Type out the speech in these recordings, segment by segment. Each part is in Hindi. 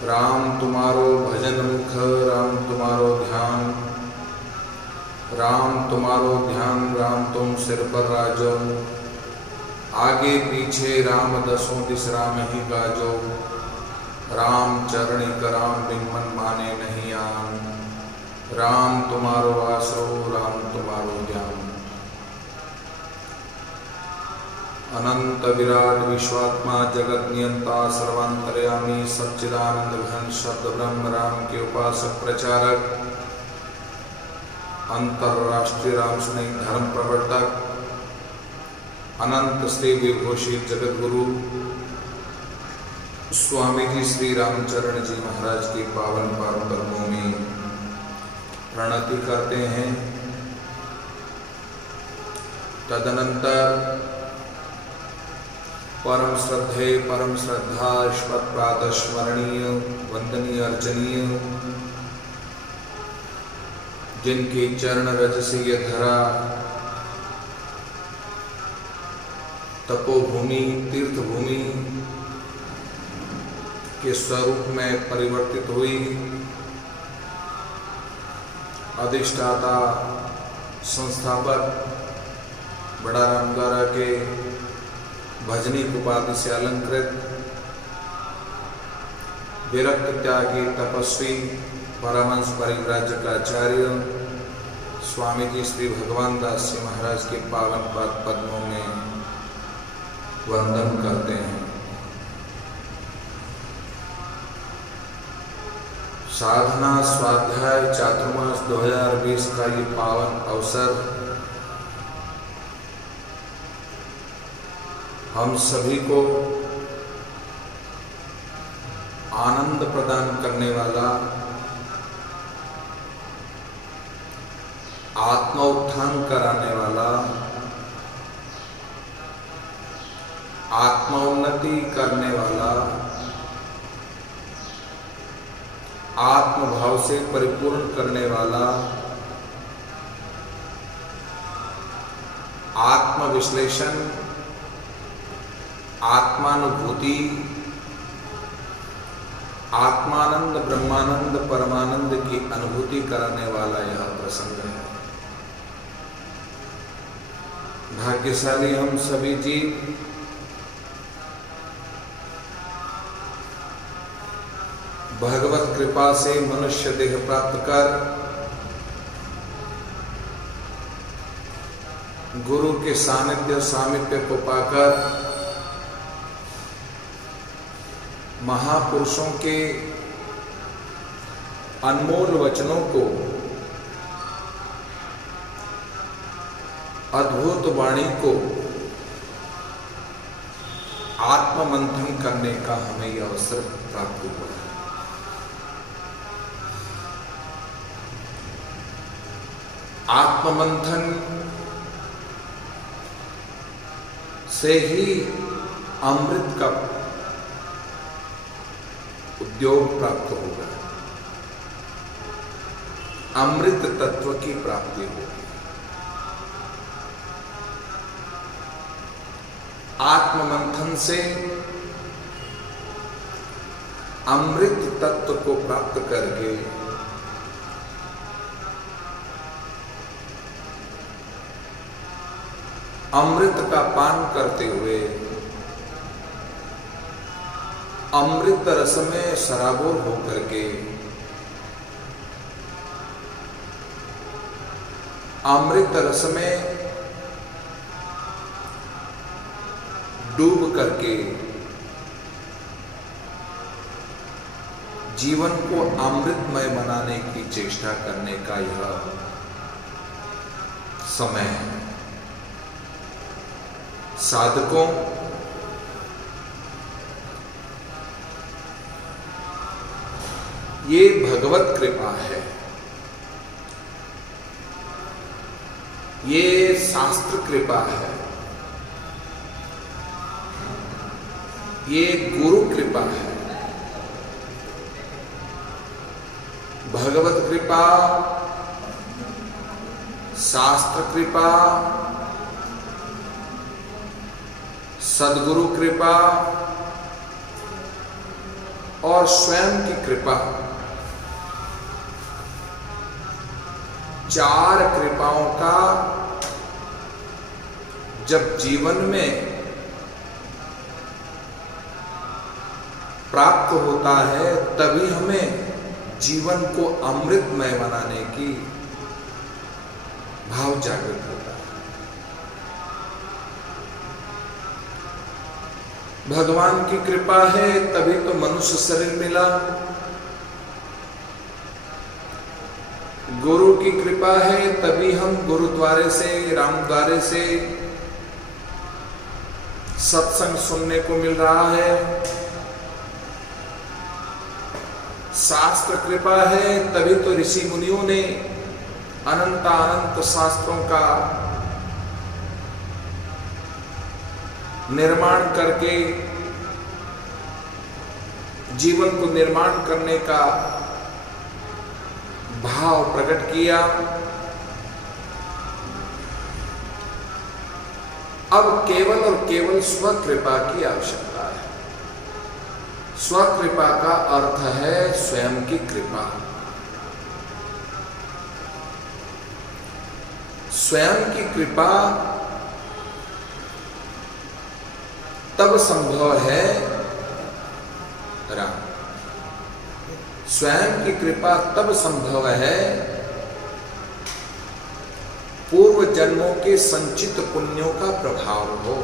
राम तुम्हारो भजन मुख, राम तुम्हारो ध्यान, राम तुम्हारो ध्यान, राम तुम सिर पर राजो, आगे पीछे राम दसों दिस राम ही गाजो, राम चरणी कराम बिन मन माने नहीं आन, राम तुम्हारो आसरो, राम तुम्हारो ज्ञान। अनंत विराट विश्वात्मा जगत नियंता सर्वांतर्यामी सच्चिदानंद घन शब्द ब्रह्म राम के उपासक प्रचारक, अंतरराष्ट्रीय राम स्नेही धर्म प्रवर्तक, अनंत श्री विभूषित जगत गुरु स्वामी जी श्री रामचरण जी महाराज की पावन पावन कर्मों में प्रणति करते हैं। तदनंतर परम श्रद्धेय परम श्रद्धा प्रातः स्मरणीय वंदनीय अर्चनीय, जिनके चरण रज से यह धरा तपोभूमि तीर्थभूमि के स्वरूप में परिवर्तित हुई, अधिष्ठाता संस्थापक बड़ा रामद्वारा के भजनी उपाधि से अलंकृत विरक्त त्यागी तपस्वी परमहंस परिव्राजकाचार्य स्वामी जी श्री भगवान दास जी महाराज के पावन पाद पद्मों में वंदन करते हैं। साधना स्वाध्याय चातुर्मास 2020 का ये पावन अवसर हम सभी को आनंद प्रदान करने वाला, आत्मोत्थान कराने वाला, आत्मोन्नति करने वाला, आत्मभाव से परिपूर्ण करने वाला, आत्मविश्लेषण, आत्मानुभूति, आत्मानंद ब्रह्मानंद परमानंद की अनुभूति कराने वाला यह प्रसंग है। भाग्यशाली हम सभी जीव भगवत कृपा से मनुष्य देह प्राप्त कर गुरु के सानिध्य सामिप्य को पाकर महापुरुषों के अनमोल वचनों को, अद्भुत वाणी को आत्ममंथन करने का हमें यह अवसर प्राप्त हुआ है। आत्ममंथन से ही अमृत का उद्योग प्राप्त होगा, अमृत तत्व की प्राप्ति होगी। आत्ममंथन से अमृत तत्व को प्राप्त करके अमृत का पान करते हुए अमृत रस में सराबोर होकर के अमृत रस में डूब करके जीवन को अमृतमय बनाने की चेष्टा करने का यह समय है। साधकों, ये भगवत कृपा है, ये शास्त्र कृपा है, ये गुरु कृपा है। भगवत कृपा, शास्त्र कृपा, सद्गुरु कृपा, और स्वयं की कृपा, चार कृपाओं का जब जीवन में प्राप्त होता है तभी हमें जीवन को अमृतमय बनाने की भाव जागृत होता है। भगवान की कृपा है तभी तो मनुष्य शरीर मिला, गुरु की कृपा है तभी हम गुरुद्वारे से, रामद्वारे से सत्संग सुनने को मिल रहा है। शास्त्र कृपा है तभी तो ऋषि मुनियों ने अनंत शास्त्रों का निर्माण करके जीवन को निर्माण करने का भाव प्रकट किया। अब केवल और केवल स्वकृपा की आवश्यकता है। स्वकृपा का अर्थ है स्वयं की कृपा। स्वयं की कृपा तब संभव है राम, स्वयं की कृपा तब संभव है पूर्व जन्मों के संचित पुण्यों का प्रभाव हो,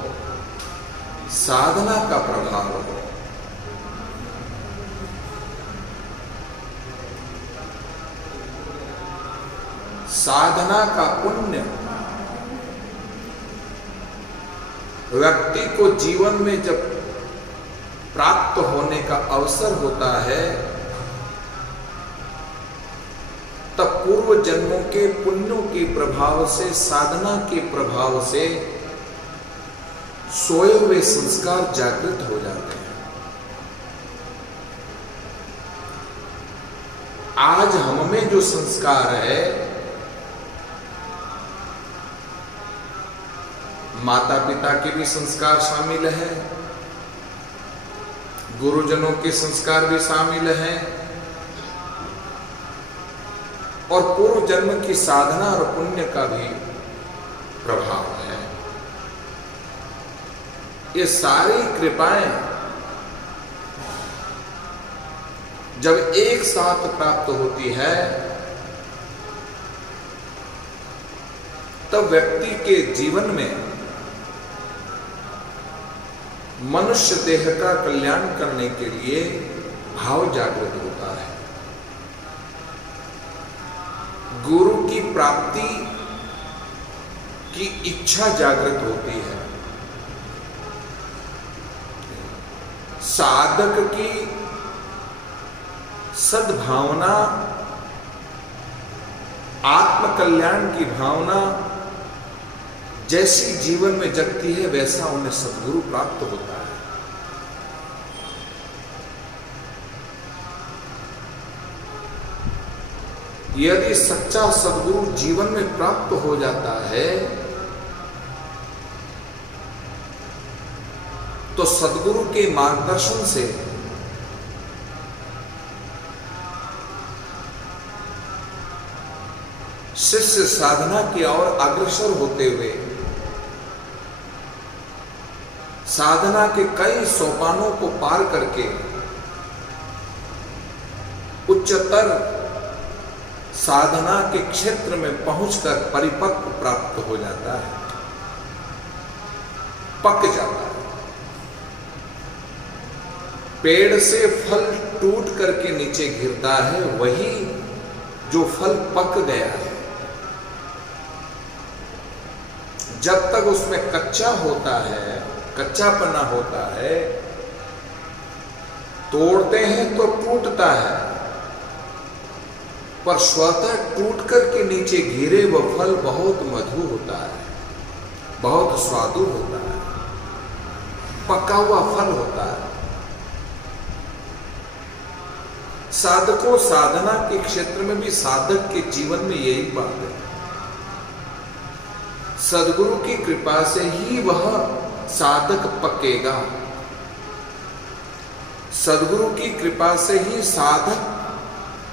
साधना का प्रभाव हो। साधना का पुण्य व्यक्ति को जीवन में जब प्राप्त होने का अवसर होता है तब पूर्व जन्मों के पुण्यों के प्रभाव से, साधना के प्रभाव से सोए हुए संस्कार जागृत हो जाते हैं। आज हम में जो संस्कार है, माता पिता के भी संस्कार शामिल है, गुरुजनों के संस्कार भी शामिल हैं और पूर्व जन्म की साधना और पुण्य का भी प्रभाव है। ये सारी कृपाएं जब एक साथ प्राप्त होती है तब व्यक्ति के जीवन में मनुष्य देह का कल्याण करने के लिए भाव जागृत होता है। गुरु की प्राप्ति की इच्छा जागृत होती है। साधक की सद्भावना, आत्म कल्याण की भावना जैसी जीवन में जगती है वैसा उन्हें सद्गुरु प्राप्त होता है। यदि सच्चा सद्गुरु जीवन में प्राप्त हो जाता है तो सद्गुरु के मार्गदर्शन से शिष्य साधना की ओर अग्रसर होते हुए साधना के कई सोपानों को पार करके उच्चतर साधना के क्षेत्र में पहुंचकर परिपक्व प्राप्त हो जाता है, पक जाता है। पेड़ से फल टूट करके नीचे गिरता है, वही जो फल पक गया है। जब तक उसमें कच्चा होता है, कच्चापना होता है, तोड़ते हैं तो टूटता है, पर स्वतः टूट करके नीचे गिरे वह फल बहुत मधुर होता है, बहुत स्वादु होता है, पका हुआ फल होता है। साधकों साधना के क्षेत्र में भी साधक के जीवन में यही बात है। सद्गुरु की कृपा से ही वह साधक पकेगा। सद्गुरु की कृपा से ही साधक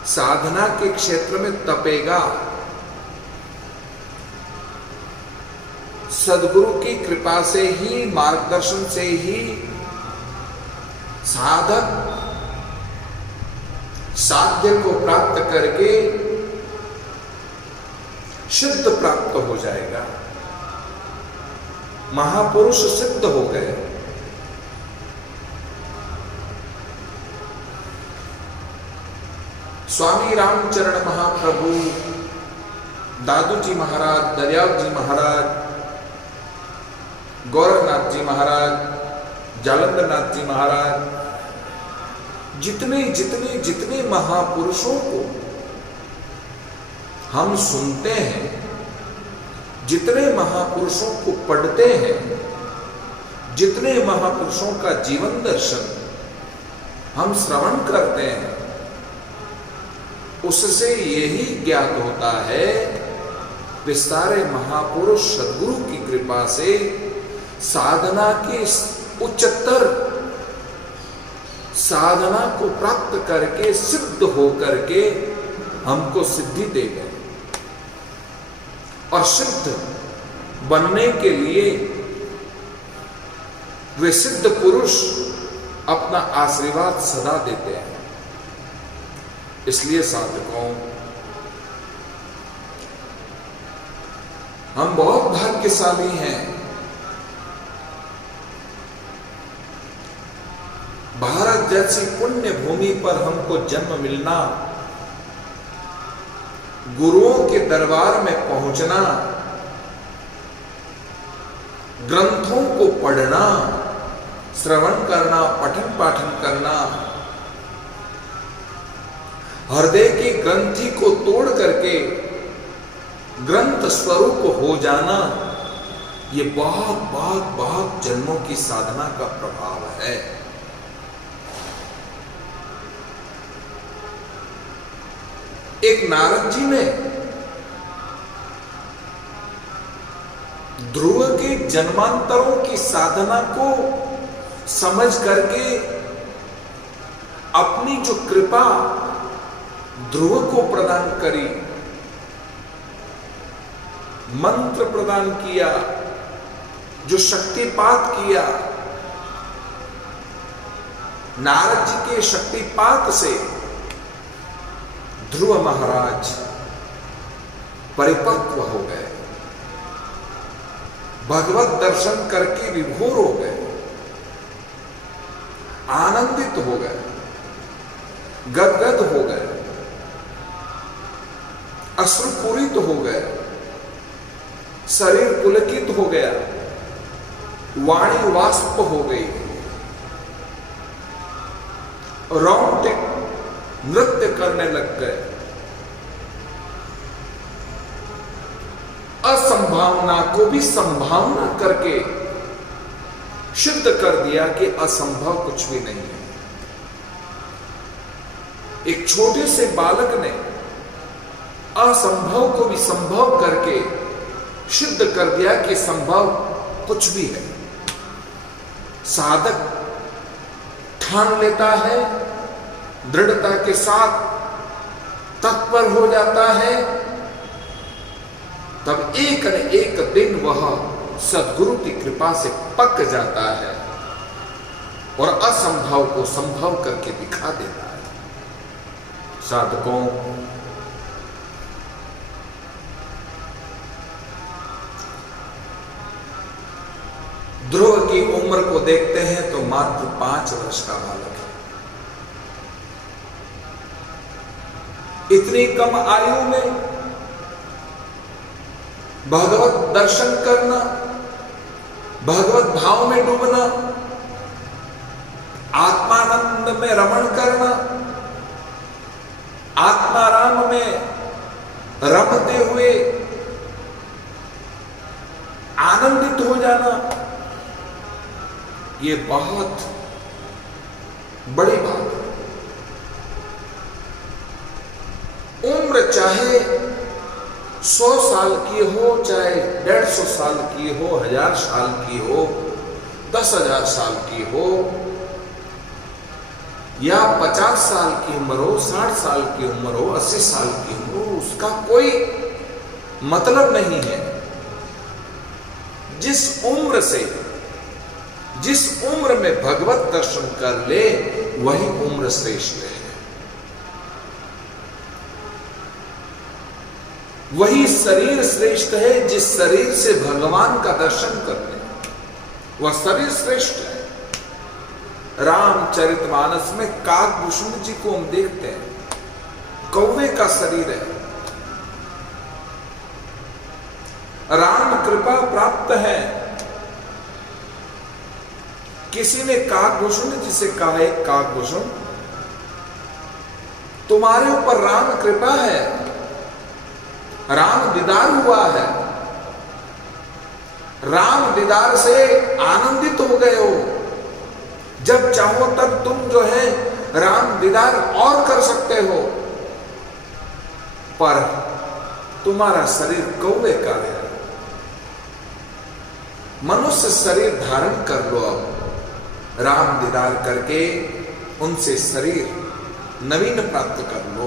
साधना के क्षेत्र में तपेगा। सद्गुरु की कृपा से ही, मार्गदर्शन से ही साधक साध्य को प्राप्त करके सिद्ध प्राप्त हो जाएगा। महापुरुष सिद्ध हो गए। स्वामी रामचरण महाप्रभु, दादू जी महाराज, दरियाव जी महाराज, गोरखनाथ जी महाराज, जालंधरनाथ जी महाराज, जितने जितने जितने महापुरुषों को हम सुनते हैं, जितने महापुरुषों को पढ़ते हैं, जितने महापुरुषों का जीवन दर्शन हम श्रवण करते हैं, उससे यही ज्ञात होता है वे सारे महापुरुष सद्गुरु की कृपा से साधना की उच्चतर साधना को प्राप्त करके सिद्ध हो करके हमको सिद्धि दे गए। और सिद्ध बनने के लिए वे सिद्ध पुरुष अपना आशीर्वाद सदा देते हैं। इसलिए साधकों, हम बहुत भाग्यशाली हैं। भारत जैसी पुण्य भूमि पर हमको जन्म मिलना, गुरुओं के दरबार में पहुंचना, ग्रंथों को पढ़ना, श्रवण करना, पठन पाठन करना, हृदय की ग्रंथि को तोड़ करके ग्रंथ स्वरूप हो जाना, ये बहुत बहुत बहुत जन्मों की साधना का प्रभाव है। एक नारद जी ने ध्रुव के जन्मांतरों की साधना को समझ करके अपनी जो कृपा ध्रुव को प्रदान करी, मंत्र प्रदान किया, जो शक्तिपात किया, नारद जी के शक्तिपात से ध्रुव महाराज परिपक्व हो गए, भगवत दर्शन करके विभोर हो गए, आनंदित हो गए, गदगद हो गए, अश्रुपूरित हो गए, शरीर पुलकित हो गया, वाणी वाष्प हो गई, रोंगटे नृत्य करने लग गए। असंभावना को भी संभावना करके सिद्ध कर दिया कि असंभव कुछ भी नहीं है। एक छोटे से बालक ने असंभव को भी संभव करके सिद्ध कर दिया कि संभव कुछ भी है। साधक ठान लेता है, दृढ़ता के साथ तत्पर हो जाता है, तब एक न एक दिन वह सद्गुरु की कृपा से पक जाता है और असंभव को संभव करके दिखा देता है। साधकों, ध्रुव की उम्र को देखते हैं तो मात्र 5 वर्ष का बालक है। इतनी कम आयु में भगवत दर्शन करना, भगवत भाव में डूबना, आत्मानंद में रमण करना, आत्माराम में रमते हुए आनंदित हो जाना, ये बहुत बड़ी बात है। उम्र चाहे 100 साल की हो, चाहे 150 साल की हो, 1000 साल की हो, 10,000 साल की हो, या 50 साल की उम्र हो, 60 साल की उम्र हो, 80 साल की उम्र हो, उसका कोई मतलब नहीं है। जिस उम्र में भगवत दर्शन कर ले वही उम्र श्रेष्ठ है। वही शरीर श्रेष्ठ है जिस शरीर से भगवान का दर्शन कर ले, वह शरीर श्रेष्ठ है। रामचरितमानस में काकभूषण जी को हम देखते हैं, कौवे का शरीर है। राम कृपा प्राप्त है। किसी ने काकभूषण जी से कहा है, काकभूषण तुम्हारे ऊपर राम कृपा है, राम दीदार हुआ है, राम दीदार से आनंदित हो गए हो, जब चाहो तब तुम जो है राम दीदार और कर सकते हो, पर तुम्हारा शरीर कौवे का है। मनुष्य शरीर धारण कर लो, अब राम दीदार करके उनसे शरीर नवीन प्राप्त कर लो,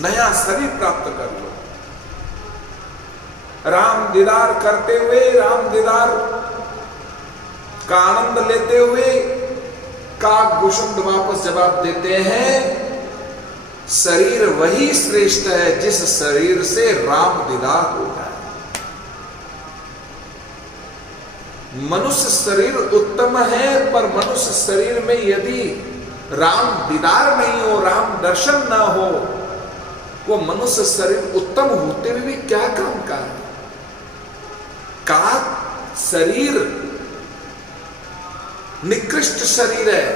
नया शरीर प्राप्त कर लो। राम दीदार करते हुए, राम दीदार का आनंद लेते हुए काकभूषण वापस जवाब देते हैं, शरीर वही श्रेष्ठ है जिस शरीर से राम दीदार हो जाए। मनुष्य शरीर उत्तम है, पर मनुष्य शरीर में यदि राम दीदार नहीं हो, राम दर्शन ना हो, वो मनुष्य शरीर उत्तम होते हुए भी क्या काम का है। काक शरीर निकृष्ट शरीर है।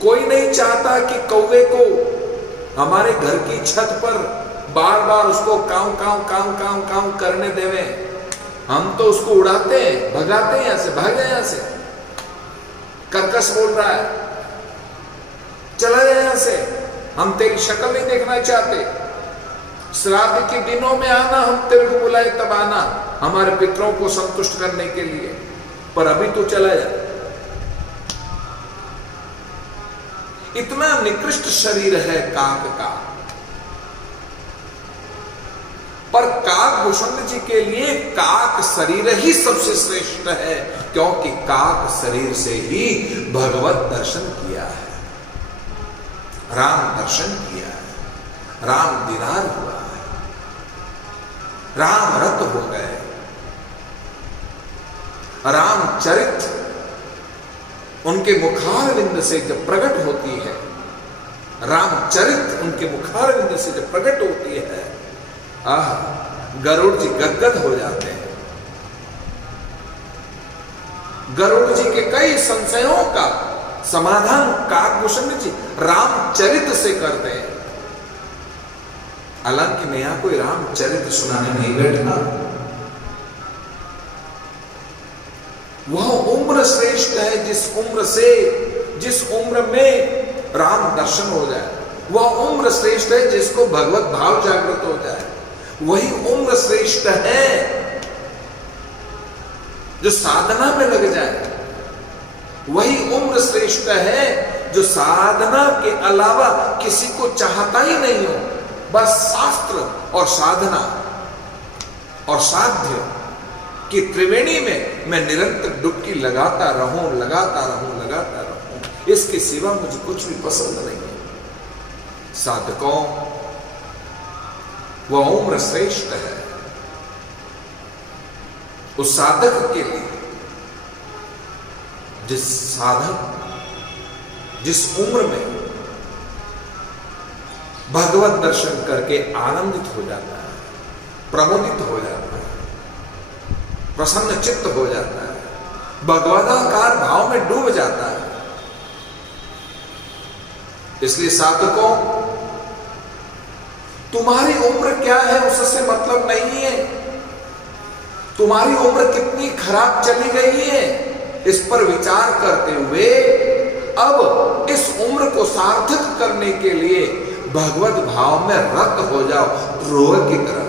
कोई नहीं चाहता कि कौवे को हमारे घर की छत पर बार बार उसको काव काव काव काव काव करने देवे। हम तो उसको उड़ाते हैं, भगाते हैं, यहां से भाग जाए, यहां से कर्कश बोल रहा है, चला जाए यहां से, हम तेरी शक्ल नहीं देखना चाहते। श्राद्ध के दिनों में आना, हम तेरे को बुलाए तब आना, हमारे पितरों को संतुष्ट करने के लिए, पर अभी तो चला जा। इतना निकृष्ट शरीर है काक का, पर काकभूषण जी के लिए काक शरीर ही सबसे श्रेष्ठ है, क्योंकि काक शरीर से ही भगवत दर्शन किया है, राम दर्शन किया है, राम दीदार हुआ है, राम रत हो गए। रामचरित उनके मुखारविंद से जब प्रकट होती है, रामचरित उनके मुखारविंद से जब प्रकट होती है, आह, गरुड़ जी गदगद हो जाते हैं। गरुड़ जी के कई संशयों का समाधान काकभूषण जी रामचरित से करते हैं। हालांकि मैं यहां कोई रामचरित सुनाने नहीं बैठा, वह उम्र श्रेष्ठ है जिस उम्र में राम दर्शन हो जाए, वह उम्र श्रेष्ठ है जिसको भगवत भाव जागृत हो जाए, वही उम्र श्रेष्ठ है जो साधना में लग जाए, वही उम्र श्रेष्ठ है जो साधना के अलावा किसी को चाहता ही नहीं हो, बस शास्त्र और साधना और साध्य की त्रिवेणी में मैं निरंतर डुबकी लगाता रहूं, इसके सिवा मुझे कुछ भी पसंद नहीं है। साधकों, वह उम्र श्रेष्ठ है। उस साधक के लिए, जिस उम्र में भगवत दर्शन करके आनंदित हो जाता है, प्रमोदित हो जाता है, प्रसन्न चित्त हो जाता है, भगवदाकार भाव में डूब जाता है। इसलिए साधकों, तुम्हारी उम्र क्या है उससे मतलब नहीं है, तुम्हारी उम्र कितनी खराब चली गई है इस पर विचार करते हुए अब इस उम्र को सार्थक करने के लिए भगवत भाव में रत हो जाओ, ध्रुव की तरह।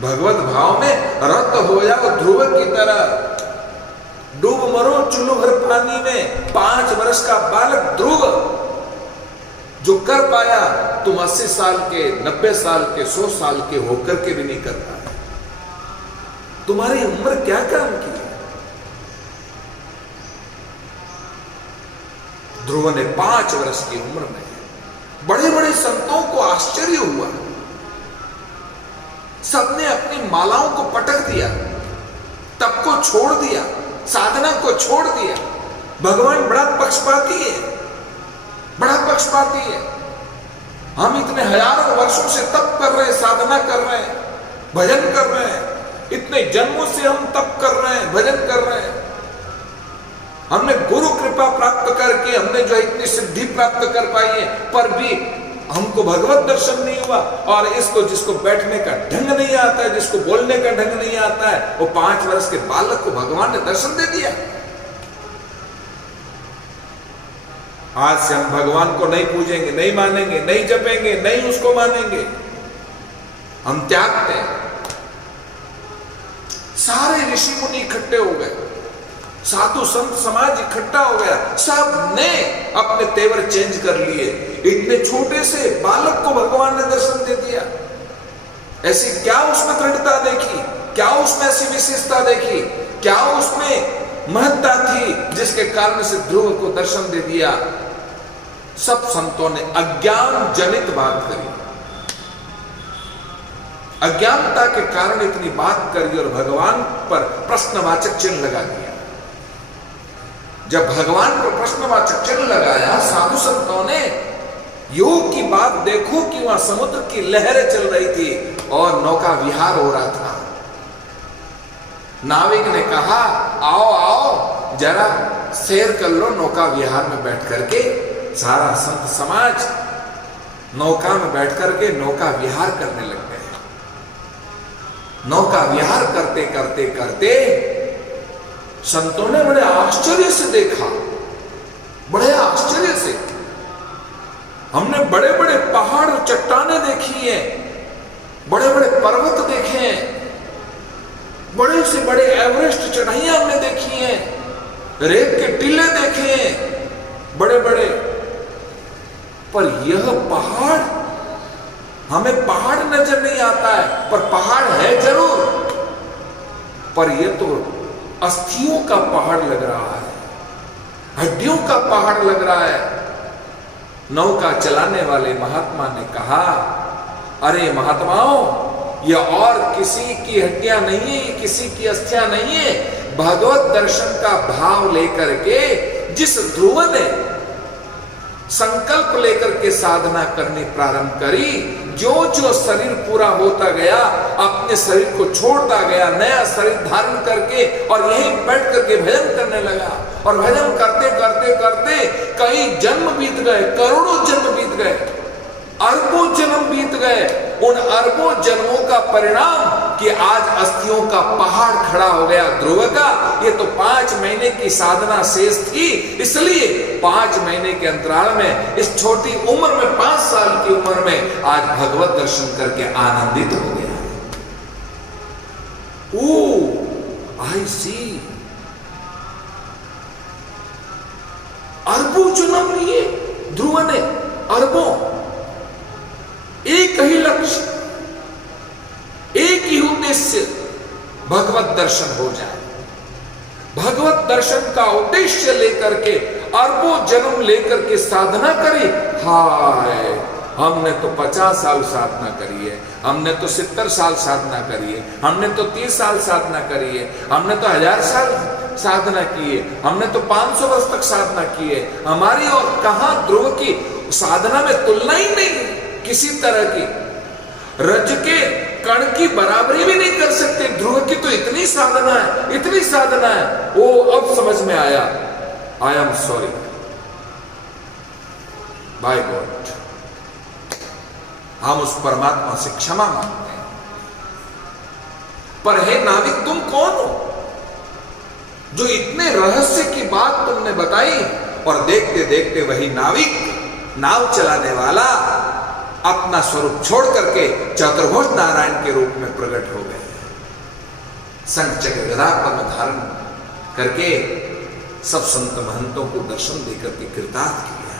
भगवत भाव में रत हो जाओ, ध्रुव की तरह। डूब मरो चुल्लू भर पानी में 5 वर्ष का बालक ध्रुव जो कर पाया, तुम 80 साल के, 90 साल के, 100 साल के होकर के भी नहीं कर पाए। तुम्हारी उम्र क्या काम की? ध्रुव ने 5 वर्ष की उम्र में बड़े बड़े संतों को आश्चर्य हुआ, सबने अपनी मालाओं को पटक दिया, तप को छोड़ दिया, साधना को छोड़ दिया। भगवान बड़ा पक्षपाती है, बड़ा पक्षपाती है। हम इतने हजारों वर्षों से तप कर रहे हैं, साधना कर रहे हैं, भजन कर रहे हैं, इतने जन्मों से हम तप कर रहे हैं, भजन कर रहे हैं, हमने गुरु कृपा प्राप्त करके हमने जो इतनी सिद्धि प्राप्त कर पाई है, पर भी हमको भगवत दर्शन नहीं हुआ। और इसको, जिसको बैठने का ढंग नहीं आता है, जिसको बोलने का ढंग नहीं आता है, वो 5 वर्ष के बालक को भगवान ने दर्शन दे दिया। आज से हम भगवान को नहीं पूजेंगे, नहीं मानेंगे, नहीं जपेंगे, नहीं उसको मानेंगे, हम त्यागते हैं। सारे ऋषि मुनि इकट्ठे हो गए, साधु संत समाज इकट्ठा हो गया, सब ने अपने तेवर चेंज कर लिए। इतने छोटे से बालक को भगवान ने दर्शन दे दिया। ऐसी क्या उसमें दृढ़ता देखी, क्या उसमें ऐसी विशेषता देखी, क्या उसमें महत्ता थी जिसके कारण से ध्रुव को दर्शन दे दिया? सब संतों ने अज्ञान जनित बात करी, अज्ञानता के कारण इतनी बात करी और भगवान पर प्रश्नवाचक चिन्ह लगा दिया। जब भगवान पर प्रश्नवाचक चिन्ह लगाया, साधु संतों ने योग की बात देखो कि वहां समुद्र की लहरें चल रही थी और नौका विहार हो रहा था। नाविक ने कहा, आओ आओ जरा सैर कर लो नौका विहार में बैठ करके। सारा संत समाज नौका में बैठ करके नौका विहार करने लग गए। नौका विहार करते करते करते संतों ने बड़े आश्चर्य से देखा, बड़े आश्चर्य से। हमने बड़े बड़े पहाड़ और चट्टानें देखी हैं, बड़े बड़े पर्वत देखे हैं, बड़े से बड़े एवरेस्ट चढ़ाइयां हमने देखी हैं, रेत के टीले देखे हैं बड़े बड़े, पर यह पहाड़, हमें पहाड़ नजर नहीं आता है, पर पहाड़ है जरूर, पर यह तो अस्थियों का पहाड़ लग रहा है, हड्डियों का पहाड़ लग रहा है। नौका चलाने वाले महात्मा ने कहा, अरे महात्माओं, यह और किसी की हड्डियां नहीं है, किसी की अस्थियां नहीं है। भगवत दर्शन का भाव लेकर के जिस ध्रुव ने संकल्प लेकर के साधना करनी प्रारंभ करी, जो जो शरीर पूरा होता गया, अपने शरीर को छोड़ता गया, नया शरीर धारण करके और यहीं बैठ करके भजन करने लगा। और भजन करते करते करते कई जन्म बीत गए, करोड़ों जन्म बीत गए, अरबों जन्म बीत गए। उन अरबों जन्मों का परिणाम कि आज अस्थियों का पहाड़ खड़ा हो गया ध्रुव का। ये तो 5 महीने की साधना शेष थी, इसलिए 5 महीने के अंतराल में, इस छोटी उम्र में, 5 साल की उम्र में आज भगवत दर्शन करके आनंदित हो गया। ओ आई सी, अरबों जन्म लिए ध्रुव ने, अरबों, एक ही लक्ष्य, एक ही उद्देश्य, भगवत दर्शन हो जाए। भगवत दर्शन का उद्देश्य लेकर के अरबों जन्म लेकर के साधना करी। हाय, हमने तो 50 साल साधना करी है, हमने तो 70 साल साधना करी है, हमने तो 30 साल साधना करी है, हमने तो 1000 साल साधना की है, हमने तो 500 वर्ष तक साधना की है। हमारी और कहां ध्रुव की साधना में तुलना ही नहीं किसी तरह की, रज के कण की बराबरी भी नहीं कर सकते। ध्रुव की तो इतनी साधना है, इतनी साधना है। वो अब समझ में आया, I am sorry by God, हम उस परमात्मा से क्षमा मांगते हैं। पर हे नाविक, तुम कौन हो जो इतने रहस्य की बात तुमने बताई? और देखते देखते वही नाविक, नाव चलाने वाला, अपना स्वरूप छोड़ करके चतुर्भुज नारायण के रूप में प्रकट हो गए। शंख चक्र गदा पद्म धारण करके सब संत महंतों को दर्शन देकर के कृतार्थ किया।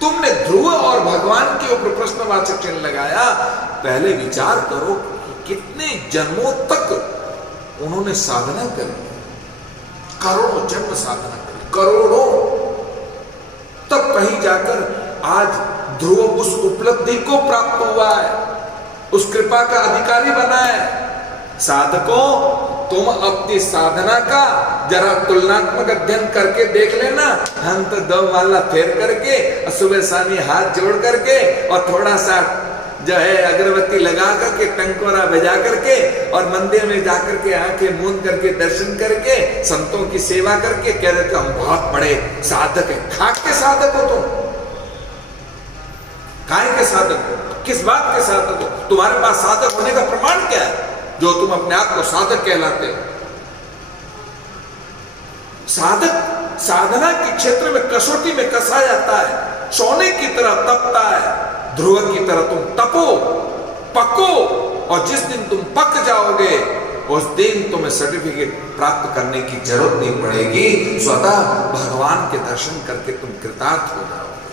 तुमने ध्रुव और भगवान के ऊपर प्रश्नवाचक चिन्ह लगाया। पहले विचार करो कि कितने जन्मों तक उन्होंने साधना करी, करोड़ों जन्म साधना करी, करोड़ों, तब कहीं जाकर आज ध्रुव उस उपलब्धि को प्राप्त हुआ है, उस कृपा का अधिकारी बना है। साधकों, तुम अपनी साधना का जरा तुलनात्मक अध्ययन करके देख लेना। हम तो 2 माला फेर करके, सुबह शामी हाथ जोड़ करके और थोड़ा सा जो है अगरबत्ती लगा करके, टंकोरा बजा करके और मंदिर में जाकर के आंखें मूंद करके दर्शन करके संतों की सेवा करके कह रहे थे हम बहुत बड़े साधक हैं। खाक के साधक हो तुम, काय के साधक हो, किस बात के साधक हो? तुम्हारे पास साधक होने का प्रमाण क्या है जो तुम अपने आप को साधक कहलाते हो? साधक साधना के क्षेत्र में कसौटी में कसा जाता है, सोने की तरह तपता है। ध्रुव की तरह तुम तपो, पको, और जिस दिन तुम पक जाओगे उस दिन तुम्हें सर्टिफिकेट प्राप्त करने की जरूरत नहीं पड़ेगी। स्वतः भगवान के दर्शन करके तुम कृतार्थ हो जाओगे।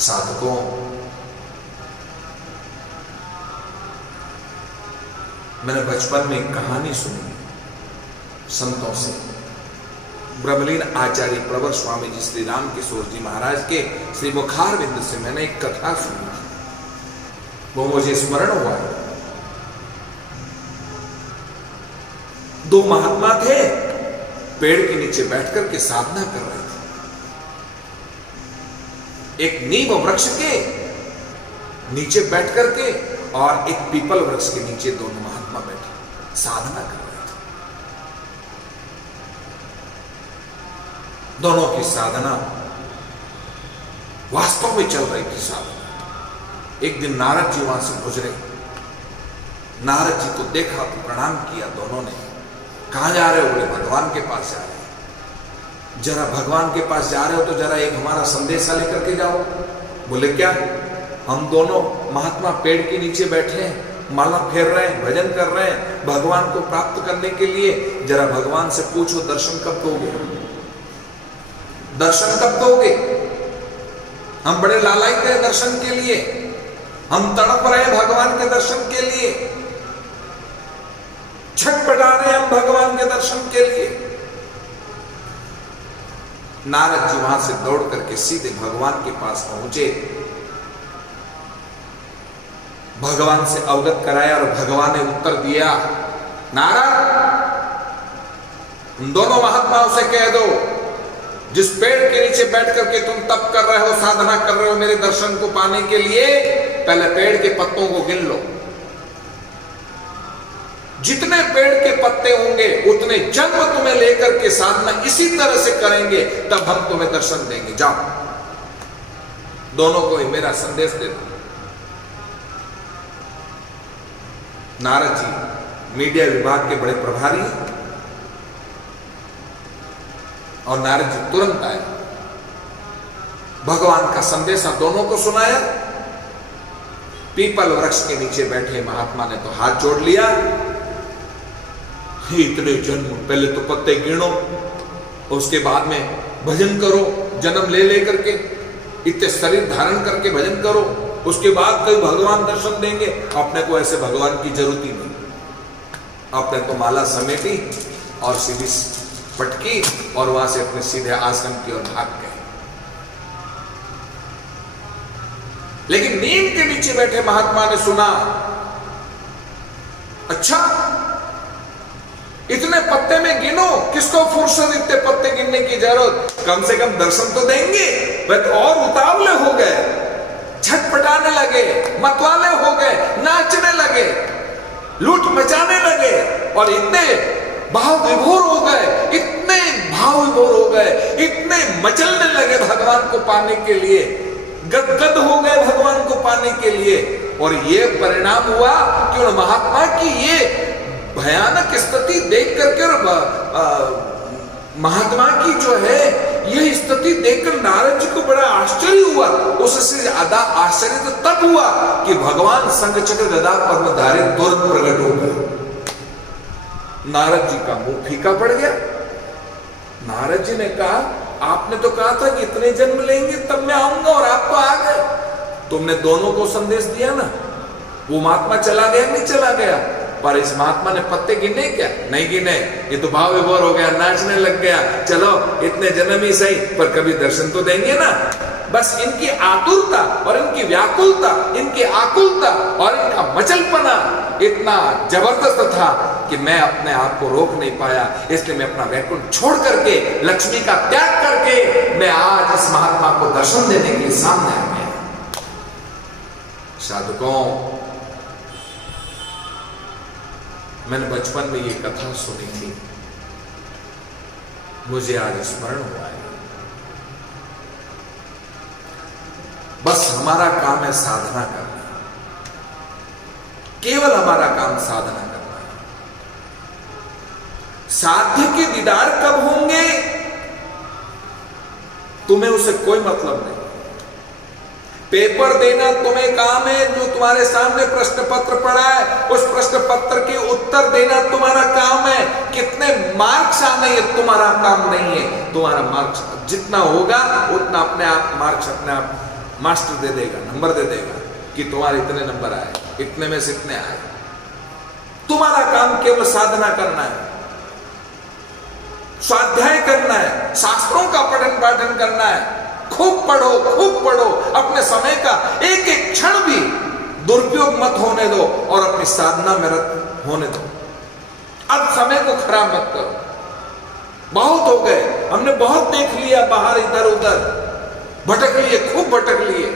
साधकों, मैंने बचपन में एक कहानी सुनी संतों से। ब्रह्मलीन आचार्य प्रवर स्वामी जी श्री राम किशोर जी महाराज के श्री मुखारविंद से मैंने एक कथा सुनी, वो मुझे स्मरण हुआ। 2 महात्मा थे, पेड़ के नीचे बैठकर के साधना कर रहे थे। एक नीम वृक्ष के नीचे बैठकर के और एक पीपल वृक्ष के नीचे दोनों महात्मा बैठे साधना कर रहे थे। दोनों की साधना वास्तव में चल रही थी साधना। एक दिन नारद जी वहां से गुजरे, नारद जी को देखा तो प्रणाम किया दोनों ने। कहां जा रहे हो? बोले भगवान के पास जा रहे हैं। जरा भगवान के पास जा रहे हो तो जरा एक हमारा संदेशा लेकर के जाओ। बोले क्या? हम दोनों महात्मा पेड़ के नीचे बैठे हैं, माला फेर रहे हैं, भजन कर रहे हैं भगवान को प्राप्त करने के लिए। जरा भगवान से पूछो दर्शन कब दोगे, दर्शन कब दोगे? हम बड़े लालायित हैं दर्शन के लिए, हम तड़प रहे हैं भगवान के दर्शन के लिए, छटपटा रहे हैं हम भगवान के दर्शन के लिए। नारद जी वहां से दौड़ करके सीधे भगवान के पास पहुंचे, भगवान से अवगत कराया और भगवान ने उत्तर दिया, नारद, उन दोनों महात्माओं से कह दो जिस पेड़ के नीचे बैठ करके तुम तप कर रहे हो, साधना कर रहे हो मेरे दर्शन को पाने के लिए, पहले पेड़ के पत्तों को गिन लो। जितने पेड़ के पत्ते होंगे उतने जन्म तुम्हें लेकर के साधना इसी तरह से करेंगे, तब हम तुम्हें दर्शन देंगे। जाओ, दोनों को मेरा संदेश दे दो। नारद जी मीडिया विभाग के बड़े प्रभारी हैं और नारद जी तुरंत आए, भगवान का संदेशा दोनों को सुनाया। पीपल वृक्ष के नीचे बैठे महात्मा ने तो हाथ जोड़ लिया, इतने जन्म, पहले तो पत्ते गिनो, उसके बाद में भजन करो, जन्म ले लेकर के इतने शरीर धारण करके भजन करो, उसके बाद कोई भगवान दर्शन देंगे। अपने को ऐसे भगवान की जरूरत ही नहीं, अपने तो माला समेटी और सीधी पटकी और वहां से अपने सीधे आश्रम की ओर भाग गए। लेकिन नीम के नीचे बैठे महात्मा ने सुना, अच्छा इतने पत्ते में गिनो, किसको फुर्सत इतने पत्ते गिनने की जरूरत, कम से कम दर्शन तो देंगे। वह तो और उतावले हो गए, छटपटाने लगे, मतवाले हो गए, नाचने लगे, लूट मचाने लगे और इतने भाव विभोर हो गए, इतने भाव विभोर हो गए, इतने मचलने लगे भगवान को पाने के लिए, गदगद हो गए भगवान को पाने के लिए। और ये परिणाम हुआ कि उन महात्मा की ये भयानक स्थिति देख करके और महात्मा की जो है यह स्थिति देखकर नारद जी को बड़ा आश्चर्य हुआ। उससे ज्यादा आश्चर्य तो तब हुआ कि भगवान शंख चक्र गदा पद्मधारी तुरंत प्रकट हो गए। नारद जी का मुंह फीका पड़ गया, नारद जी ने कहा, आपने तो कहा था कि इतने जन्म लेंगे तब मैं आऊंगा और आप तो आ गए। तुमने दोनों को संदेश दिया ना। वो महात्मा चला गया नहीं चला गया, पर इस महात्मा ने पत्ते गिने क्या? नहीं गिने। ये तो भाव विभोर हो गया, नाचने लग गया। चलो इतने जन्म ही सही, पर कभी दर्शन तो देंगे ना। बस इनकी आतुरता और इनकी व्याकुलता, इनकी आकुलता और इनका मचलपना इतना जबरदस्त था कि मैं अपने आप को रोक नहीं पाया। इसलिए मैं अपना वैकुंठ छोड़ करके, लक्ष्मी का त्याग करके मैं आज इस महात्मा को दर्शन देने के लिए सामने आ गया। साधुकों, मैंने बचपन में ये कथा सुनी थी, मुझे आज स्मरण हुआ है। बस हमारा काम है साधना करना, केवल हमारा काम साधना करना है। साध्य के दीदार कब होंगे तुम्हें उसे कोई मतलब नहीं। पेपर देना तुम्हें काम है, जो तुम्हारे सामने प्रश्न पत्र पड़ा है उस प्रश्न पत्र के उत्तर देना तुम्हारा काम है। कितने मार्क्स आने ये तुम्हारा काम नहीं है। तुम्हारा मार्क्स जितना होगा उतना अपने आप मार्क्स अपने आप मास्टर दे देगा, नंबर दे देगा कि तुम्हारे इतने नंबर आए, इतने में से इतने आए। तुम्हारा काम केवल साधना करना है, स्वाध्याय करना है, शास्त्रों का पठन पाठन करना है। खूब पढ़ो, खूब पढ़ो। अपने समय का एक एक क्षण भी दुरुपयोग मत होने दो और अपनी साधना में रत होने दो। अब समय को खराब मत करो। बहुत हो गए, हमने बहुत देख लिया बाहर इधर उधर, भटक लिए, खूब भटक लिए।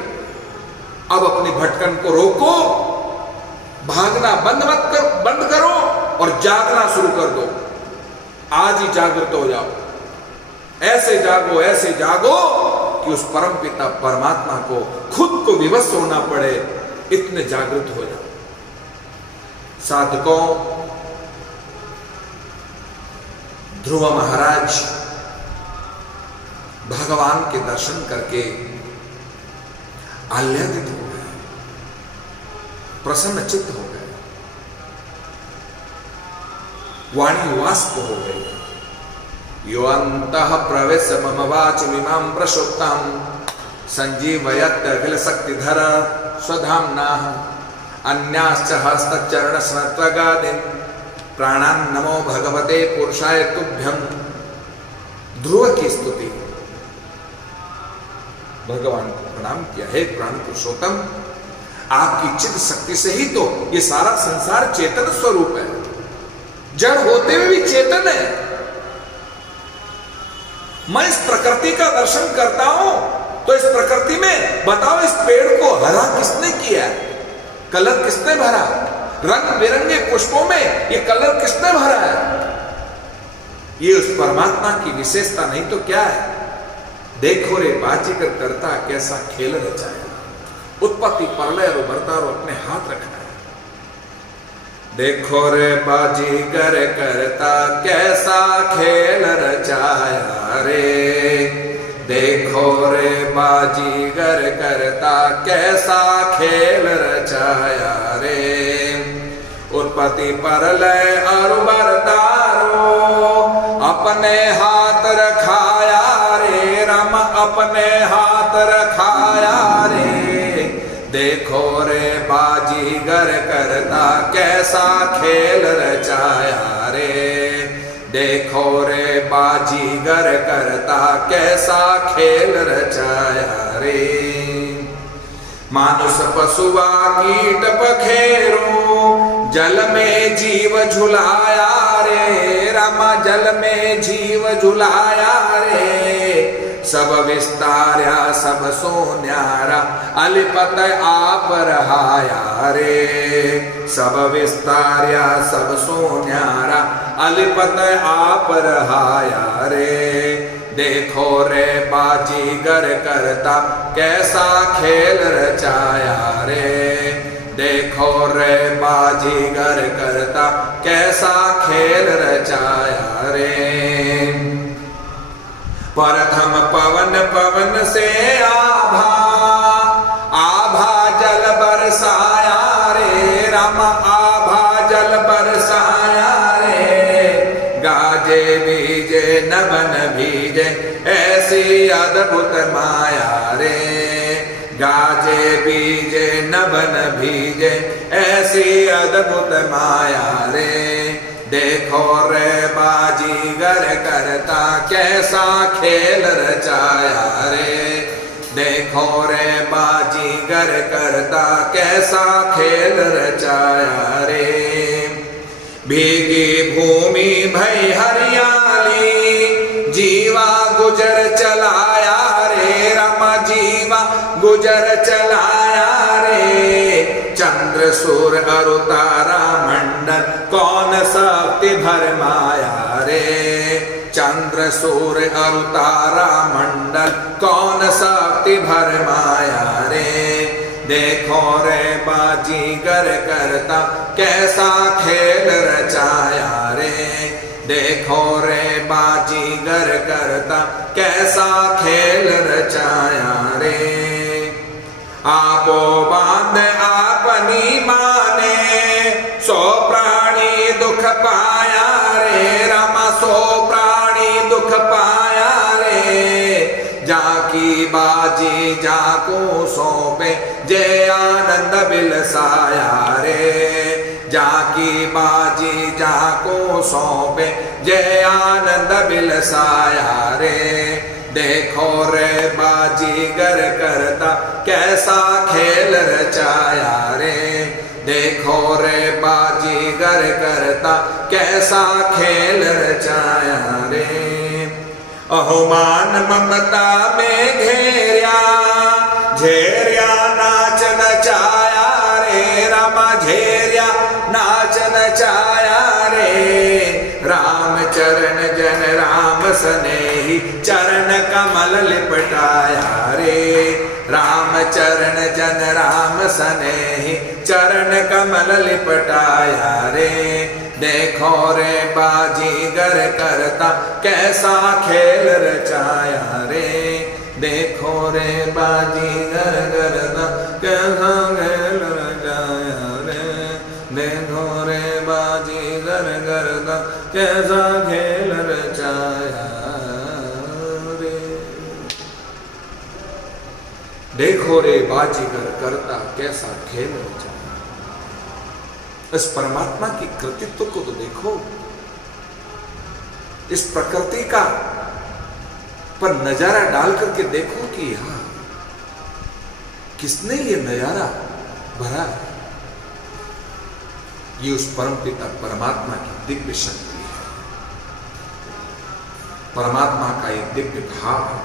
अब अपनी भटकन को रोको, भागना बंद करो और जागना शुरू कर दो। आज ही जागृत हो जाओ। ऐसे जागो कि उस परम पिता परमात्मा को खुद को विवश होना पड़े, इतने जागृत हो जाओ। साधकों, ध्रुव महाराज भगवान के दर्शन करके आह्लादित हो गए, प्रसन्नचित्त हो गए, वाणी वाष्प हो गई। यो अंतः प्रवेश मम वाचमिमां प्रसुप्तां संजीवयत् अखिल शक्तिधर स्वधाम्नाः अन्याश्च हस्तचरण स्नत्वगादीन् प्राणान् नमो भगवते पुरुषाय तुभ्यं। ध्रुव की स्तुति, भगवान को प्रणाम किया। हे प्राण पुरुषोत्तम, आपकी चित्त शक्ति से ही तो ये सारा संसार चेतन स्वरूप है। जड़ होते हुए भी चेतन है। मैं इस प्रकृति का दर्शन करता हूं तो इस प्रकृति में बताओ, इस पेड़ को हरा किसने किया? कलर किसने भरा? रंग बिरंगे पुष्पों में ये कलर किसने भरा है? ये उस परमात्मा की विशेषता नहीं तो क्या है? देखो रे बाजीगर करता कैसा खेल रचाया, उत्पत्ति प्रलय और बर्ताव अपने हाथ रखना है। देखो रे बाजीगर करता कैसा खेल रचाया रे, देखो रे बाजीगर करता कैसा खेल रचाया रे। उत्पत्ति प्रलय और बर्तारो अपने हाथ रखाया रे, राम अपने हाथ रखाया रे। देखो रे बाजीगर करता कैसा खेल रचाया रे, देखो रे बाजीगर करता कैसा खेल रचाया रे। मानुष पशुआ कीट पखेरू जल में जीव झुलाया रे, रामा जल में जीव झुलाया रे। सब विस्तार्या सब सोन्यारा अलिपत आप रहाया रे, सब विस्तार्या सब सोन्यारा अलिपत आप रहाया रे। देखो रे बाजीगर करता कैसा खेल रचाया रे, देखो रे बाजीगर करता कैसा खेल रचाया रे। प्रथम पवन पवन से आभा, आभा जल बरसाया रे, राम आभा जल बरसाया रे। गाजे बीजे नभन भीजे ऐसी अद्भुत माया रे। गाजे बीजे नभन भीजे ऐसी अद्भुत माया रे। देखो रे बाजीगर करता कैसा खेल रचाया रे। देखो रे बाजीगर करता कैसा खेल रचाया रे। भीगी भूमि भई हरियाली जीवा गुजर चलाया रे। रमा जीवा गुजर चलाया रे। चंद्र सूर अरु तारा मंडल कौन शक्ति भरमाया रे। चंद्र सूर्य अरु तारा मंडल कौन शक्ति भरमाया रे। देखो रे बाजीगर करता कैसा खेल रचाया रे। देखो रे बाजीगर करता कैसा खेल रचाया रे। आपो बांध आपनी माने सो प्राणी दुख पाया रे। रमा सो प्राणी दुख पाया रे। जाकी बाजी जाको सौंपे जय आनंद बिलसाया रे। जाकी बाजी जाको सौंपे जय आनंद बिलसाया रे। देखो रे बाजीगर करता कैसा खेल रचाया रे। देखो रे बाजीगर करता कैसा खेल रचाया रे। अहुमान ममता में घेरिया झेरिया नाच नचाया रे। रमा झेरिया नाच नचाया रे। राम चरण जन राम स्नेही चरण कमल लिपटाया रे। राम चरण जन राम स्नेही चरण कमल लिपटाया रे। देखो रे बाजीगर करता कैसा खेल रचाया रे। देखो रे बाजीगर करता कैसा खेल रचाया रे। देखो रे बाजीगर करता कैसा खेल रचाया रे। देखो रे बाजीगर करता कैसा खेल रचाया। इस परमात्मा की कृतित्व को तो देखो। इस प्रकृति का पर नजारा डाल करके देखो कि यहां किसने ये नजारा भरा है। ये उस परमपिता परमात्मा की दिव्य शक्ति है। परमात्मा का एक दिव्य भाव है।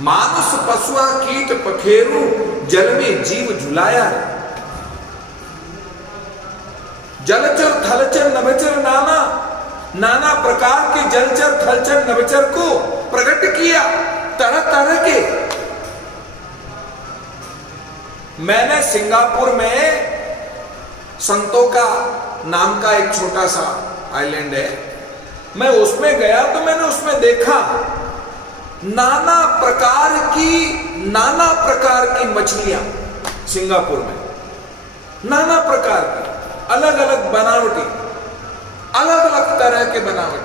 मानुष पशुआ कीट पखेरु जल में जीव झुलाया है। जलचर थलचर नभचर नाना नाना प्रकार के जलचर थलचर नभचर को प्रकट किया तरह तरह के। मैंने सिंगापुर में संतों का नाम का एक छोटा सा आइलैंड है, मैं उसमें गया तो मैंने उसमें देखा नाना प्रकार की मछलियां। सिंगापुर में नाना प्रकार की अलग अलग बनावटी, अलग अलग तरह के बनावट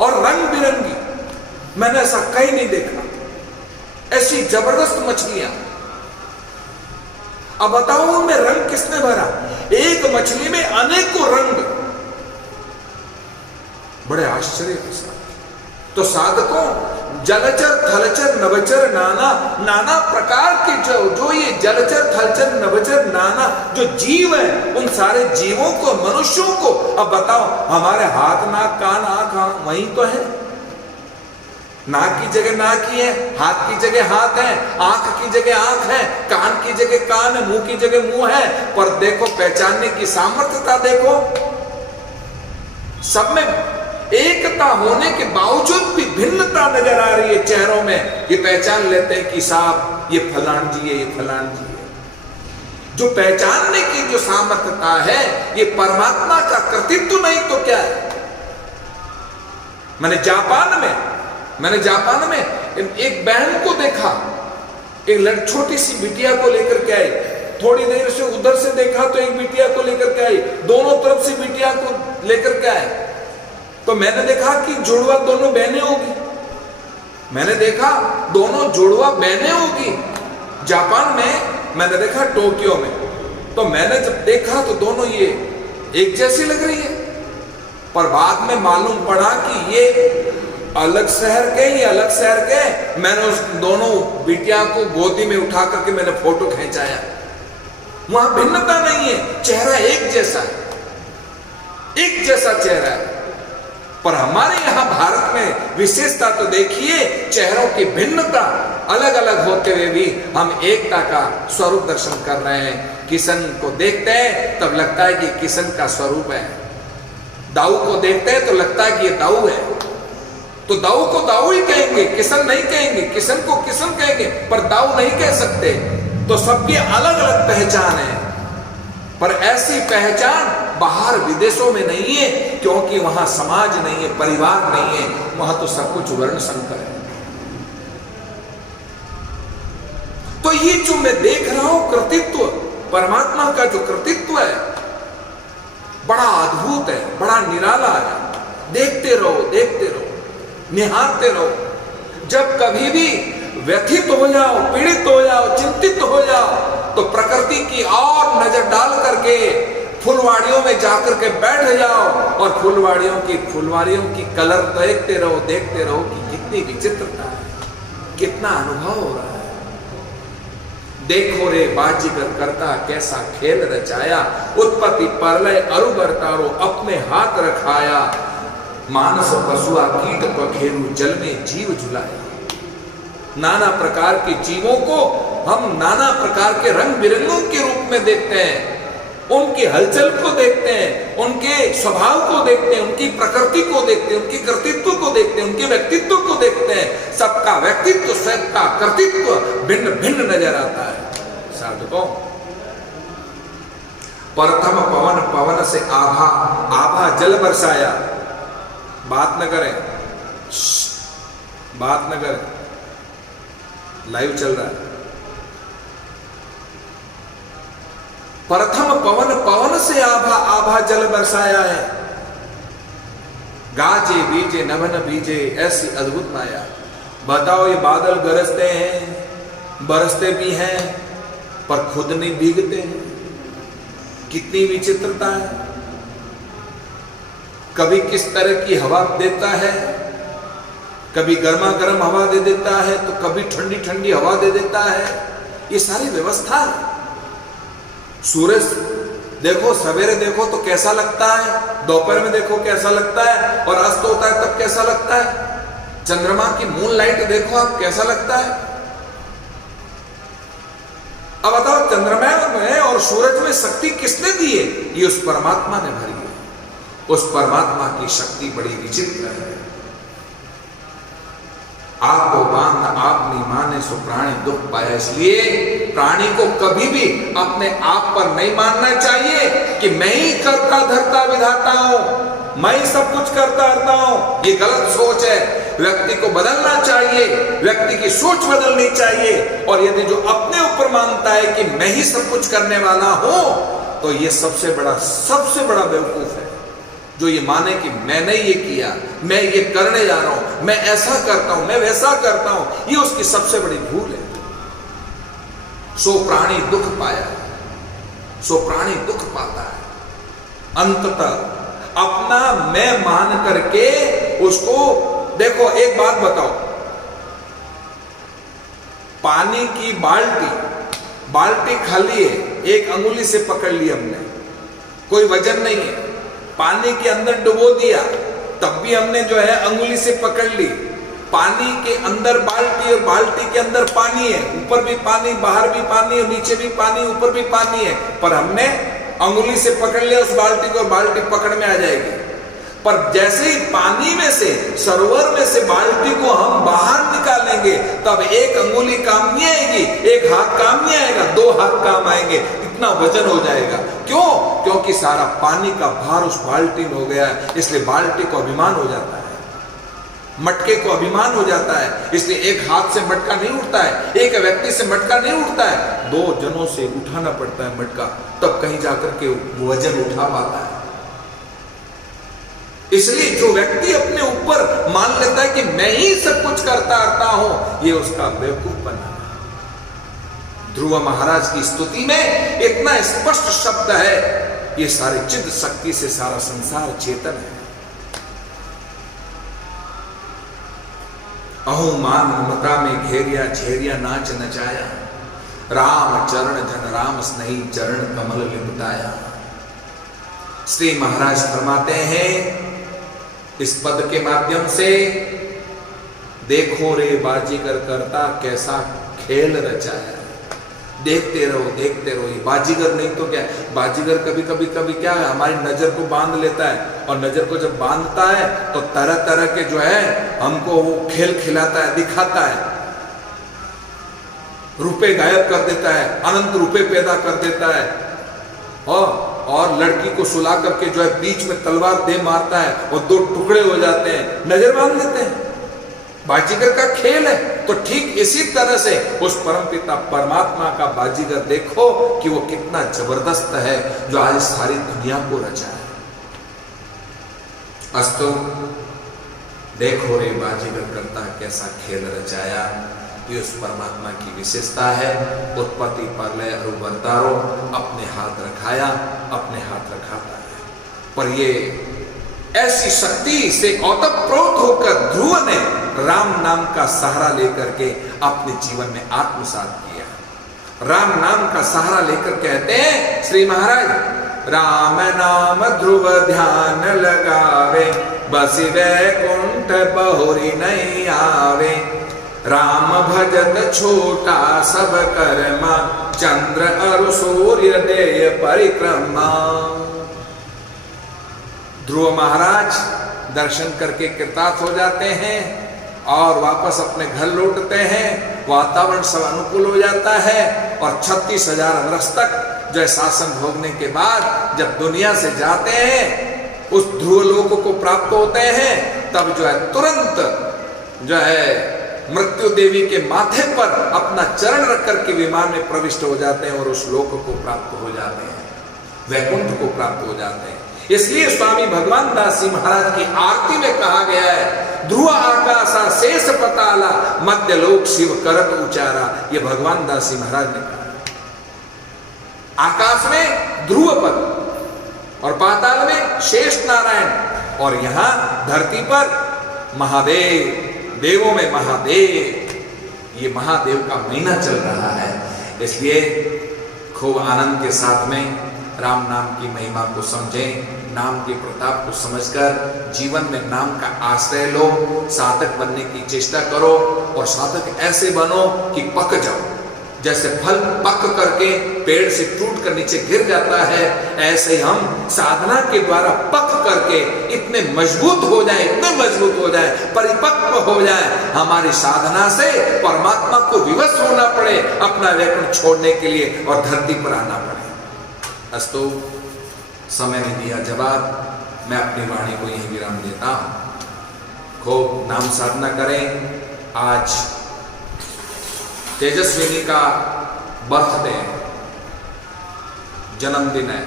और रंग बिरंगी। मैंने ऐसा कहीं नहीं देखा, ऐसी जबरदस्त मछलियां। अब बताओ उनमें रंग किसने भरा? एक मछली में अनेकों रंग। बड़े आश्चर्य के साथ तो साधकों जलचर थलचर नभचर नाना नाना प्रकार के जो ये जलचर थलचर नभचर नाना जो जीव है, उन सारे जीवों को, मनुष्यों को, अब बताओ हमारे हाथ नाक कान आंख वही तो है। नाक की जगह नाक ही है, हाथ की जगह हाथ है, आंख की जगह आंख है, कान की जगह कान है, मुंह की जगह मुंह है। पर देखो पहचानने की सामर्थ्यता देखो, सब में एकता होने के बावजूद भी भिन्नता नजर आ रही है चेहरों में। ये पहचान लेते हैं कि साहब ये फलान जी है, ये फलान जी है। जो पहचानने की जो सामर्थ्यता है ये परमात्मा का कृतित्व नहीं तो क्या है। मैंने जापान में एक बहन को देखा, एक छोटी सी बिटिया को लेकर के आई। थोड़ी देर से उधर से देखा तो एक बिटिया को लेकर के आई, दोनों तरफ से बिटिया को लेकर के आए। तो मैंने देखा कि जुड़वा दोनों बहनें होगी, मैंने देखा दोनों जुड़वा बहनें होगी। जापान में मैंने देखा, टोक्यो में, तो मैंने जब देखा तो दोनों ये एक जैसी लग रही है। पर बाद में मालूम पड़ा कि ये अलग शहर के, ये अलग शहर के। मैंने उस दोनों बिटिया को गोदी में उठा करके मैंने फोटो खींचाया। वहां भिन्नता नहीं है, चेहरा एक जैसा है, एक जैसा चेहरा है। पर हमारे यहां भारत में विशेषता तो देखिए, चेहरों की भिन्नता अलग अलग होते हुए भी हम एकता का स्वरूप दर्शन कर रहे हैं। किशन को देखते हैं तब लगता है कि किशन का स्वरूप है, दाऊ को देखते हैं तो लगता है कि ये दाऊ है, तो दाऊ को दाऊ ही कहेंगे, किशन नहीं कहेंगे, किशन को किशन कहेंगे, पर दाऊ नहीं कह सकते। तो सबकी अलग अलग पहचान है, पर ऐसी पहचान बाहर विदेशों में नहीं है, क्योंकि वहां समाज नहीं है, परिवार नहीं है, वहां तो सब कुछ वर्ण संकर है। तो ये जो मैं देख रहा हूं कृतित्व, परमात्मा का जो कृतित्व है, बड़ा अद्भुत है, बड़ा निराला है। देखते रहो, देखते रहो, निहारते रहो। जब कभी भी व्यथित हो जाओ, पीड़ित हो जाओ, चिंतित हो जाओ, तो प्रकृति की और नजर डाल करके फुलवाड़ियों में जाकर के बैठ जाओ और फुलवाड़ियों की कलर देखते रहो, देखते रहो कि कितनी विचित्रता है, कितना अनुभव हो रहा है। देखो रे बाजीगर करता कैसा खेल रचाया, उत्पत्ति प्रलय अरु बरतारो अपने हाथ रखाया, मानस पशुआ कीट पखेरु जल में जीव झुलाया। नाना प्रकार के जीवों को हम नाना प्रकार के रंग बिरंगों के रूप में देखते हैं, उनकी हलचल को देखते हैं, उनके स्वभाव को देखते हैं, उनकी प्रकृति को देखते हैं, उनकी कर्तृत्व को देखते हैं, उनके व्यक्तित्व को देखते हैं। सबका व्यक्तित्व, सबका कर्तृत्व भिन्न भिन्न नजर आता है। साधुकों, प्रथम पवन, पवन से आभा, आभा जल बरसाया। बात न करें, बात न करें, लाइव चल रहा है। प्रथम पवन, पवन से आभा, आभा जल बरसाया है। गाजे बीजे नभन बीजे, ऐसी अद्भुत माया। बताओ, ये बादल गरजते हैं, बरसते भी हैं, पर खुद नहीं भीगते हैं। कितनी विचित्रता है। कभी किस तरह की हवा देता है, कभी गर्मा गर्म हवा दे देता है, तो कभी ठंडी ठंडी हवा दे देता है। ये सारी व्यवस्था है। सूरज देखो, सवेरे देखो तो कैसा लगता है, दोपहर में देखो कैसा लगता है, और अस्त होता है तब कैसा लगता है। चंद्रमा की मून लाइट देखो आप, कैसा लगता है। अब बताओ, चंद्रमा में और सूरज में शक्ति किसने दी है? ये उस परमात्मा ने भरी है। उस परमात्मा की शक्ति बड़ी विचित्र है। आपको बांध आप नहीं माने सो प्राणी दुख पाया। इसलिए प्राणी को कभी भी अपने आप पर नहीं मानना चाहिए कि मैं ही करता धरता विधाता हूं, मैं ही सब कुछ करता रहता हूं। ये गलत सोच है। व्यक्ति को बदलना चाहिए, व्यक्ति की सोच बदलनी चाहिए। और यदि जो अपने ऊपर मानता है कि मैं ही सब कुछ करने वाला हूं, तो ये सबसे बड़ा बेवकूफ है। जो ये माने कि मैंने ये किया, मैं ये करने जा रहा हूं, मैं ऐसा करता हूं, मैं वैसा करता हूं, ये उसकी सबसे बड़ी भूल है। सो प्राणी दुख पाया, सो प्राणी दुख पाता है। अंततः अपना मैं मान करके उसको देखो। एक बात बताओ, पानी की बाल्टी खाली है, एक अंगुली से पकड़ ली हमने, कोई वजन नहीं है, पानी के अंदर डुबो दिया, तब भी हमने जो है अंगुली से पकड़ ली। पानी के अंदर बाल्टी और बाल्टी के अंदर पानी है, ऊपर भी पानी, बाहर भी पानी है, नीचे भी पानी, ऊपर भी पानी है, पर हमने अंगुली से पकड़ लिया उस बाल्टी को, बाल्टी पकड़ में आ जाएगी। पर जैसे ही पानी में से, सरोवर में से बाल्टी को हम बाहर निकालेंगे, तब एक अंगुली काम नहीं आएगी, एक हाथ काम नहीं आएगा, दो हाथ काम आएंगे, इतना वजन हो जाएगा। क्यों? क्योंकि सारा पानी का भार उस बाल्टी में हो गया है। इसलिए बाल्टी को अभिमान हो जाता है, मटके को अभिमान हो जाता है। इसलिए एक हाथ से मटका नहीं उठता है, एक व्यक्ति से मटका नहीं उठता है, दो जनों से उठाना पड़ता है मटका, तब कहीं जाकर के वजन उठा पाता है। इसलिए जो व्यक्ति अपने ऊपर मान लेता है कि मैं ही सब कुछ करता हूं, ये उसका बेवकूफ बना। ध्रुव महाराज की स्तुति में इतना स्पष्ट शब्द है, ये सारे चिद शक्ति से सारा संसार चेतन है। अहो मान ममता में घेरिया झेरिया नाच नचाया, राम चरण जन राम स्नेही चरण कमल लिपटाया। श्री महाराज फरमाते हैं इस पद के माध्यम से, देखो रे बाजीगर करता कैसा खेल रचाया। देखते रहो ये बाजीगर नहीं तो क्या, बाजीगर कभी क्या है, हमारी नजर को बांध लेता है, और नजर को जब बांधता है तो तरह तरह के जो है हमको वो खेल खिलाता है, दिखाता है, रुपए गायब कर देता है, अनंत रुपए पैदा कर देता है, और लड़की को सुला करके जो है बीच में तलवार दे मारता है और दो टुकड़े हो जाते हैं, नजर बांध लेते हैं। बाजीगर का खेल है। तो ठीक इसी तरह से उस परमपिता परमात्मा का बाजीगर देखो कि वो कितना जबरदस्त है, जो आज सारी दुनिया को रचा है। अस्तु देखो रे बाजीगर करता कैसा खेल रचाया, ये उस परमात्मा की विशेषता है। उत्पत्ति प्रलय और वर्तारो अपने हाथ रखाया, अपने हाथ रखाता है। पर ये ऐसी शक्ति से ओतप्रोत होकर ध्रुव ने राम नाम का सहारा लेकर के अपने जीवन में आत्मसात किया। राम नाम का सहारा लेकर कहते हैं श्री महाराज, राम नाम ध्रुव ध्यान लगावे, बसी वैकुंठ बहुरी नहीं आवे। राम भजत छोटा सब कर्मा, चंद्र और सूर्य देय परिक्रमा। ध्रुव महाराज दर्शन करके कृतार्थ हो जाते हैं और वापस अपने घर लौटते हैं। वातावरण सब अनुकूल हो जाता है और 36,000 वर्ष तक जो है शासन भोगने के बाद जब दुनिया से जाते हैं, उस ध्रुव लोक को प्राप्त होते हैं, तब जो है तुरंत जो है मृत्यु देवी के माथे पर अपना चरण रख करके विमान में प्रविष्ट हो जाते हैं और उस लोक को प्राप्त हो जाते हैं, वैकुंठ को प्राप्त हो जाते हैं। इसलिए स्वामी भगवान दास जी महाराज की आरती में कहा गया है, ध्रुव आकाशा शेष पताला, मध्य लोक शिव करत उचारा। ये भगवान दास जी महाराज ने कहा। आकाश में ध्रुव पद और पाताल में शेष नारायण, और यहां धरती पर महादेव, देवों में महादेव। ये महादेव का महीना चल रहा है, इसलिए खूब आनंद के साथ में राम नाम की महिमा को समझें, नाम के प्रताप को समझकर जीवन में नाम का आश्रय लो, साधक बनने की चेष्टा करो, और साधक ऐसे बनो कि पक जाओ। जैसे फल पक करके पेड़ से टूट कर नीचे गिर जाता है, ऐसे हम साधना के द्वारा पक करके इतने मजबूत हो जाए, इतने मजबूत हो जाए, परिपक्व हो जाए, हमारी साधना से परमात्मा को विवश होना पड़े, अपना वैकुंठ छोड़ने के लिए और धरती पर आना पड़े। अस्तु समय ने दिया जवाब, मैं अपनी वाणी को यही विराम देता हूं। खूब नाम साधना करें। आज तेजस्विनी का बर्थडे है, जन्मदिन है।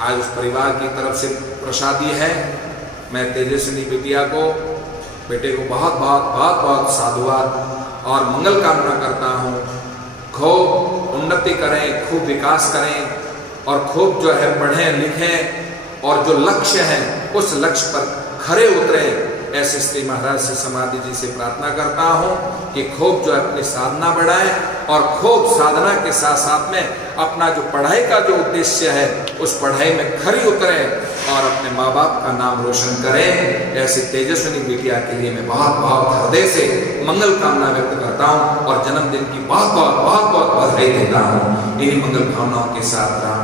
आज उस परिवार की तरफ से प्रसादी है। मैं तेजस्विनी बेटे को बहुत साधुवाद और मंगल कामना करता हूँ। खूब उन्नति करें, खूब विकास करें और खूब जो है पढ़ें लिखें, और जो लक्ष्य है उस लक्ष्य पर खरे उतरें। ऐसे श्री महाराज से समाधि जी से प्रार्थना करता हूँ कि खूब जो अपनी साधना बढ़ाएं और खूब साधना के साथ साथ में अपना जो पढ़ाई का जो उद्देश्य है उस पढ़ाई में खरी उतरें और अपने माँ बाप का नाम रोशन करें। ऐसे तेजस्विनी बिटिया के लिए मैं बहुत हृदय से मंगल कामना व्यक्त करता हूँ और जन्मदिन की बहुत बधाई देता हूँ। इन्हीं मंगल भावनाओं के साथ राम